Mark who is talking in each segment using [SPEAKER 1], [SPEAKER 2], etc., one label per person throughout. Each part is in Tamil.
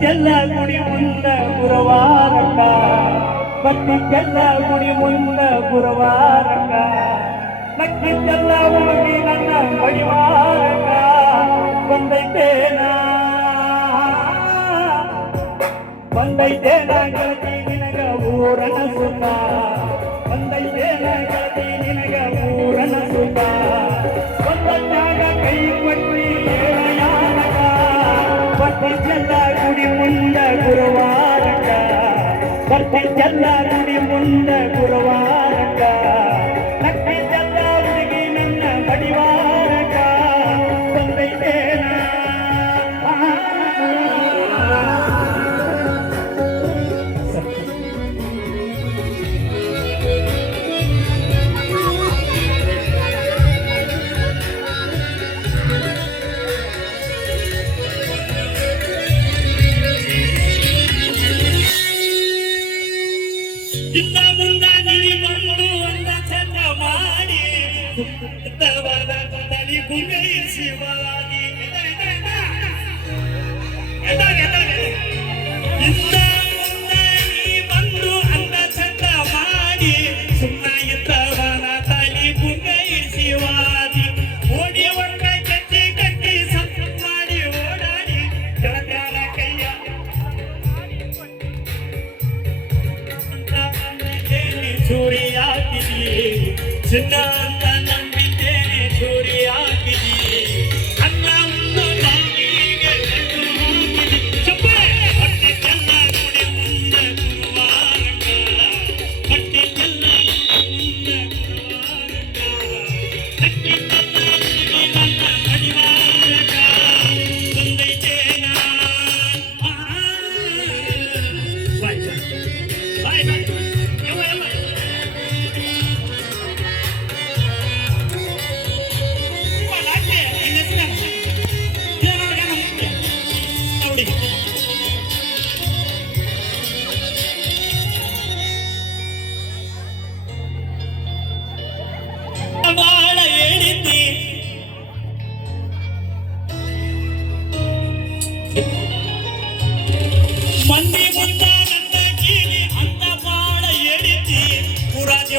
[SPEAKER 1] செல்ல குடி முந்த குரவாரக்கா பக்தி செல்ல குடி முந்த குரவாரக்கா நக்கி செல்ல உனக்கு நல்ல வழிவாரக்கா வந்தைத்தேனா வந்தைத்தேனா கலத்தி நினக ஊரண சுத்தா. வந்தைத்தேனா கலத்தி நினக ஊரண சுத்தா. ಎಲ್ಲ ನುಡಿ ಮುಂದ ಗುರುವಾರಕ್ಕ ನಕ್ಕಿ ಚಲ್ಲ ಹುಡುಗಿ ನಿನ್ನ ಬಡಿವಾರ ಇಂದ ಮುಂದ ಗಿಳಿ ಮಕ್ಕಳು ಒಂದ ಚಂದ ಮಾಡಿ. ಉತ್ತವಾದ ತಲಿ ಗುಂಡೈ ಶಿವವಾಗಿ. ಇಂದ ಚೂರಿಯಾಗಿದೆಯೇ ಚಿನ್ನ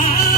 [SPEAKER 1] Yeah.